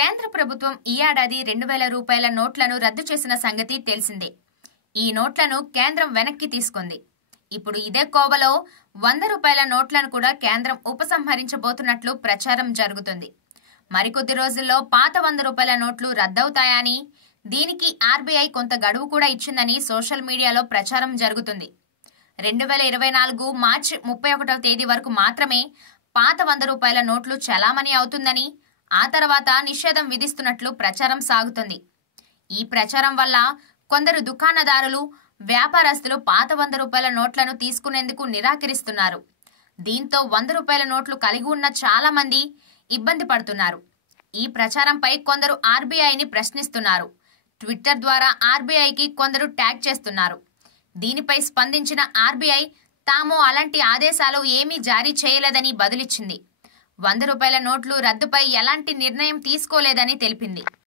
కేంద్ర ప్రభుత్వం ఈ ఏడాది 2000 రూపాయల నోట్లను రద్దు చేసిన సంగతి తెలిసిందే. ఈ నోట్లను కేంద్రం వెనక్కి తీసుకుంది. ఇప్పుడు ఇదే కోవలో 100 రూపాయల నోట్లను కూడా కేంద్రం ఉపసంహరించబోతున్నట్లు ప్రచారం జరుగుతుంది. మరికొద్ది రోజుల్లో పాత 100 రూపాయల నోట్లు రద్దవుతాయని, దీనికి ఆర్బీఐ కొంత గడువు కూడా ఇచ్చిందని సోషల్ మీడియాలో ప్రచారం జరుగుతుంది. 2024 మార్చి 31వ తేదీ వరకు మాత్రమే పాత 100 రూపాయల నోట్లు చలామణి అవుతుందని, ఆ తర్వాత నిషేధం విధిస్తున్నట్లు ప్రచారం సాగుతుంది. ఈ ప్రచారం వల్ల కొందరు దుకాణదారులు, వ్యాపారస్తులు పాత 100 రూపాయల నోట్లను తీసుకునేందుకు నిరాకరిస్తున్నారు. దీంతో 100 రూపాయల నోట్లు కలిగి ఉన్న చాలా మంది ఇబ్బంది పడుతున్నారు. ఈ ప్రచారంపై కొందరు ఆర్బీఐని ప్రశ్నిస్తున్నారు. ట్విట్టర్ ద్వారా ఆర్బీఐకి కొందరు ట్యాగ్ చేస్తున్నారు. దీనిపై స్పందించిన ఆర్బీఐ తాము అలాంటి ఆదేశాలు ఏమీ జారీ చేయలేదని బదులిచ్చింది. 100 రూపాయల నోట్లు రద్దుపై ఎలాంటి నిర్ణయం తీసుకోలేదని తెలిపింది.